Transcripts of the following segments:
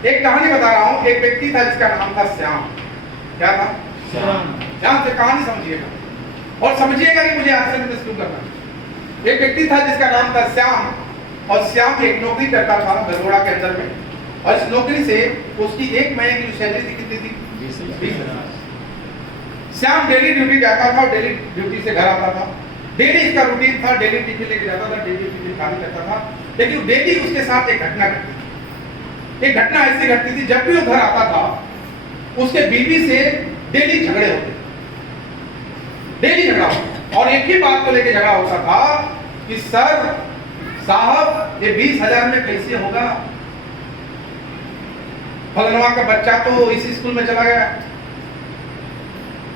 एक कहानी बता रहा हूँ। एक व्यक्ति था जिसका नाम था श्याम। क्या था? श्याम से कहानी समझिएगा और समझिएगा कि मुझे आश्रम में शुरू करना। एक व्यक्ति था जिसका नाम था श्याम और श्याम एक नौकरी करता था बड़ौदा के अंदर में और इस नौकरी से उसकी एक महीने की सैलरी थी कितनी थी? 20,000। श्याम डेली ड्यूटी जाता था और डेली ड्यूटी से घर आता था। डेली इसका रूटीन था, डेली टिफिन लेके जाता था, डेली टिफिन खाली करता था। लेकिन डेली उसके साथ एक घटना घटती थी। एक घटना ऐसी घटती थी, जब भी वो घर आता था उसके बीवी से डेली झगड़े होते, डेली झगड़ा होता और एक ही बात को लेके झगड़ा होता था कि सर साहब ये 20,000 में कैसे होगा? फलनवा का बच्चा तो इसी स्कूल में चला गया,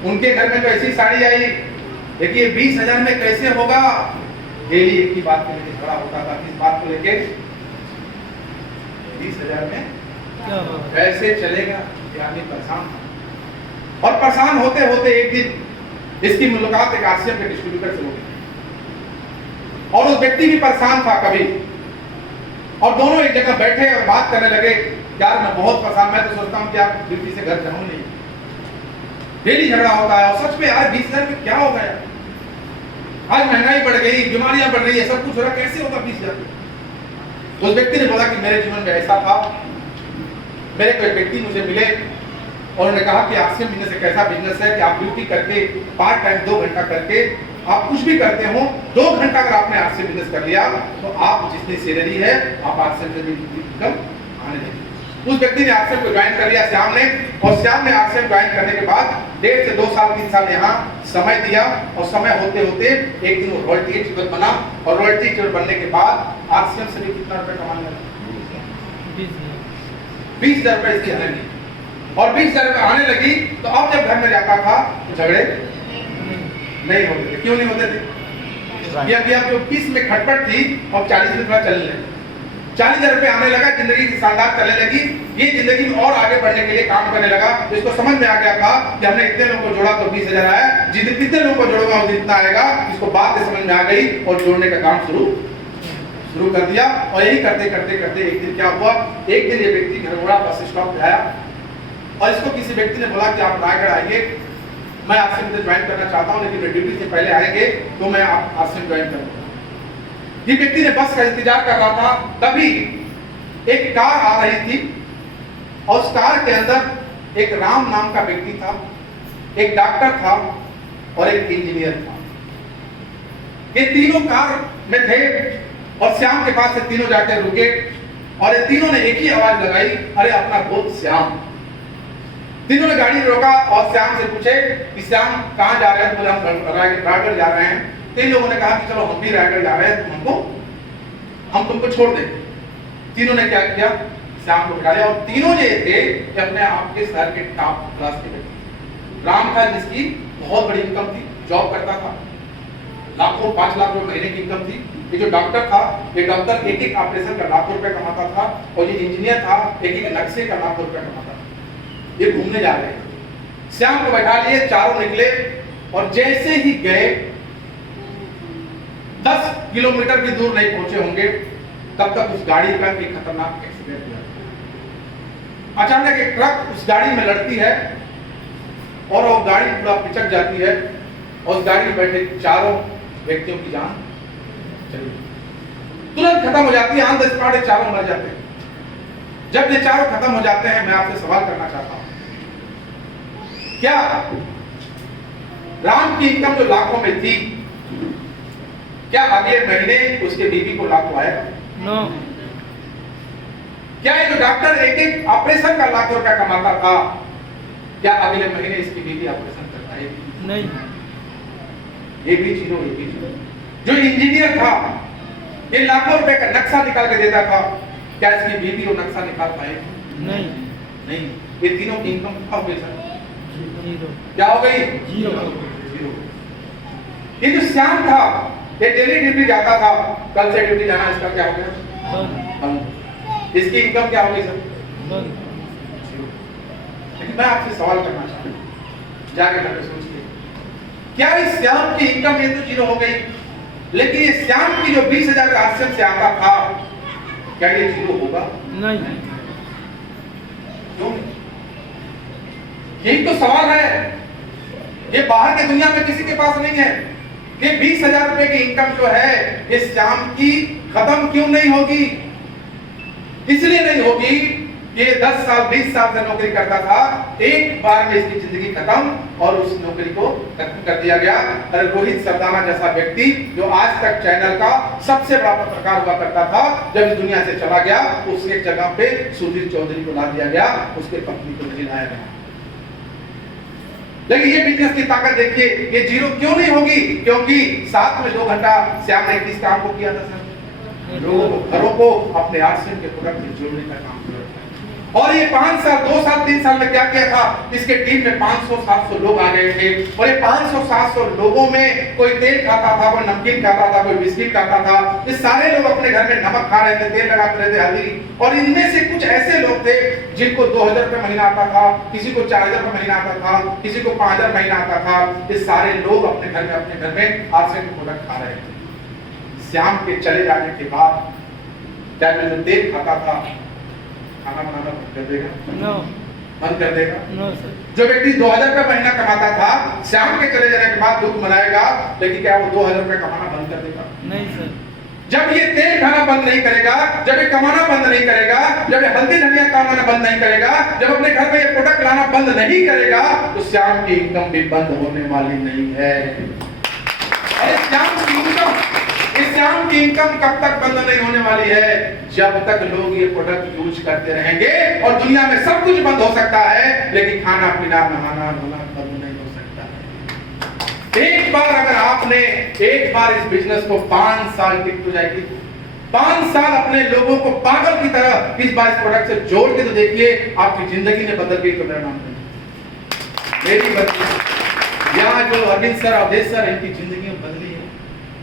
उनके घर में तो ऐसी साड़ी आई, देखिए 20,000 में कैसे होगा? डेली एक ही बात को लेके झगड़ा होता था। इस बात को लेके 20,000 में कैसे चलेगा? ये आदमी परेशान था और परेशान होते होते एक दिन इसकी मुलाकात एक आरसीएम के डिस्ट्रीब्यूटर से हो गई और उस व्यक्ति भी परेशान था कभी, और दोनों एक जगह बैठे और बात करने लगे। यार मैं बहुत परेशान, मैं तो सोचता हूँ कि आप ड्यूटी से घर जाऊं नहीं, डेली झगड़ा होता है। और सच में यार 20,000 में क्या होगा यार? आज महंगाई बढ़ गई, बीमारियां बढ़ रही है, सब कुछ हो रहा, कैसे होगा 20,000? उस व्यक्ति ने बोला कि मेरे जीवन में ऐसा था, मेरे को एक व्यक्ति मुझे मिले और उन्होंने कहा कि आरसीएम बिजनेस एक ऐसा बिजनेस है कि आप ड्यूटी करके पार्ट टाइम 2 घंटा करके आप कुछ भी करते हो, 2 घंटा अगर आपने आरसीएम बिजनेस कर लिया तो आप जितनी सैलरी है आप आरसीएम से भी इनकम आने देंगे। उस व्यक्ति ने आरसीएम को ज्वाइन कर लिया श्याम ने, और श्याम ने आरसीएम ज्वाइन करने के बाद 1.5 से 2 साल 3 साल यहाँ समय दिया और समय होते होते एक दिन वो रॉयल्टी एक्सपर्ट बना और रॉयल्टी एक्सपर्ट बनने के बाद आरसीएम से भी कितना रुपए कमाने लगा? 20,000 रुपए इसकी आने लगी और 20,000 रुपए आने लगी। तो अब जब घर में जाता था तो झगड़े नहीं होते थे। क्यों नहीं होते थे? या जो किस में खटपट थी और 40 रुपया चलने लगे, 40,000 रुपए आने लगा, जिंदगी की शानदार चलने लगी। ये जिंदगी में और आगे बढ़ने के लिए काम करने लगा। तो इसको समझ में आ गया था कि हमने इतने लोगों को जोड़ा तो 20,000 आया, जितने लोगों को जोड़ूंगा जितना आएगा। इसको बात समझ में आ गई और जोड़ने का काम शुरू कर दिया। और यही करते करते करते एक दिन क्या हुआ, एक दिन ये व्यक्ति घरघोड़ा बस स्टॉप पे आया और इसको किसी व्यक्ति ने बोला कि आप रायगढ़ आइए, मैं आपसे ज्वाइन करना चाहता हूँ, लेकिन ड्यूटी से पहले आएंगे तो मैं आपसे ज्वाइन करूंगा। ये व्यक्ति ने बस का इंतजार कर रहा था, तभी एक कार आ रही थी और उस कार के अंदर एक राम नाम का व्यक्ति था, एक डॉक्टर था और एक इंजीनियर था। ये तीनों कार में थे और श्याम के पास से तीनों जाकर रुके और ये तीनों ने एक ही आवाज लगाई, अरे अपना दोस्त श्याम। तीनों ने गाड़ी रोका और श्याम से पूछे कि श्याम कहाँ जा रहे हैं? बोले हम रायगढ़ जा रहे हैं। तीन लोगों ने कहा कि चलो हम भी रायगढ़ जा रहे हैं, हम तुमको छोड़ देंगे। तीनों ने क्या किया? श्याम को बिठा लिया और तीनों ये थे कि अपने आप के शहर के टॉप क्लास के व्यक्ति। राम था जिसकी बहुत बड़ी इनकम थी, जॉब करता था, लाखों 5 लाख रुपए महीने की इनकम थी। ये जो डॉक्टर था, ये डॉक्टर एक ऑपरेशन का लाखों रुपए कमाता था और ये इंजीनियर था, एक नक्शे का लाखों रुपए कमाता था। ये घूमने जा रहे हैं, श्याम को बैठा लिए, चारों निकले और जैसे ही गए 10 किलोमीटर भी दूर नहीं पहुंचे होंगे तब तक उस गाड़ी का एक खतरनाक एक्सीडेंट हुआ। अचानक एक ट्रक उस गाड़ी में लड़ती है और वो गाड़ी पूरा पिचक जाती है और उस गाड़ी में बैठे चारों व्यक्तियों की जान चली, तुरंत खत्म हो जाती है। ऑन द स्पॉट चारों मर जाते हैं। जब ये चारों खत्म हो जाते हैं, मैं आपसे सवाल करना चाहता हूं, क्या राम की इनकम जो लाखों में थी, क्या अगले महीने उसके बीवी को लाखों आएगा? नो। क्या ये जो डॉक्टर एक ऑपरेशन का लाखों रुपया कमाता था, क्या अगले महीने इसकी बीवी ऑपरेशन कर पाएगी? नहीं। ये भी चीजों जो इंजीनियर था, ये लाखों रुपए का नक्शा निकाल के देता था, क्या इसकी बीवी वो नक्शा निकाल पाएगी? नहीं। ये तीनों की इनकम क्या हो गई सर? क्या हो गई? जीरो। ये जो श्याम था, ये डेली ड्यूटी जाता था, कल से ड्यूटी जाना इसका क्या हो गया? बंद। इसकी इनकम क्या हो गई सर? बंद। लेकिन मैं आपसे सवाल करना चाहता हूँ, जाके करके सोचिए, क्या इस श्याम की इनकम ये तो जीरो हो गई, लेकिन ये श्याम की जो 20,000 का आश्रम से आता था, क्या ये जीरो होगा? नहीं। यही तो सवाल है। ये बाहर की दुनिया में किसी के पास नहीं है। ये 20,000 रुपए की इनकम जो है ये श्याम की खत्म क्यों नहीं होगी? इसलिए नहीं होगी कि 10 साल 20 साल से नौकरी करता था, एक बार में इसकी जिंदगी खत्म और उस नौकरी को खत्म कर दिया गया। अरे रोहित सरदाना जैसा व्यक्ति जो आज तक चैनल का सबसे बड़ा पत्रकार हुआ करता था, जब इस दुनिया से चला गया उसके जगह पे सुधीर चौधरी को ला दिया गया, उसके पत्नी को नहीं लाया गया। लेकिन ये बिजनेस की ताकत देखिए, ये जीरो क्यों नहीं होगी? क्योंकि साथ में 2 घंटा श्याम ने किस काम को किया था सर? लोगों को, घरों को अपने आर्सेन के प्रोडक्ट से जोड़ने का काम किया था। और ये 5 साल 2 साल 3 साल में क्या किया था? इसके टीम में 500-700 लोग आ गए थे और ये 500-700 लोगों में कोई तेल खाता था, कोई नमकीन खाता था, कोई बिस्किट खाता था। ये सारे लोग अपने घर में नमक खा रहे थे, तेल लगाते रहे थे, हल्दी। और इनमें से कुछ ऐसे लोग थे जिनको 2,000 रुपए महीना आता था, किसी को 4,000 रुपए महीना आता था, किसी को 5,000 महीना आता था। ये सारे लोग अपने घर में आर्सेन के प्रोडक्ट खा रहे थे। श्याम के चले जाने के बाद क्या जो तेल खाता था खाना बनाना बंद कर देगा? नो। बंद कर देगा? No sir. जो व्यक्ति 2,000 रुपए महीना कमाता था, श्याम के चले जाने के बाद दुख मनाएगा, लेकिन क्या वो 2,000 रुपए कमाना बंद कर देगा? नहीं सर। जब ये तेल खाना बंद नहीं करेगा, जब ये कमाना बंद नहीं करेगा, जब ये हल्दी धनिया कमाना बंद नहीं करेगा, जब अपने घर में ये प्रोडक्ट लाना बंद नहीं करेगा, तो श्याम की इनकम भी बंद होने वाली नहीं है। श्याम की इनकम कब तक बंद नहीं होने वाली है? जब तक लोग ये प्रोडक्ट यूज करते रहेंगे। और दुनिया में सब कुछ बंद हो सकता है, लेकिन खाना पीना नहाना धोना बंद नहीं हो सकता। एक बार अगर आपने एक बार इस बिजनेस को 5 साल टिक हो जाएगी, 5 साल अपने लोगों को पागल की तरह इस बार इस प्रोडक्ट से जोड़ के तो देखिए, आपकी जिंदगी ने बदल गई। तो मेरा नाम मेरी बदली, यहाँ जो अरविंद सर, अवधेश सर, इनकी जिंदगी में बदली है।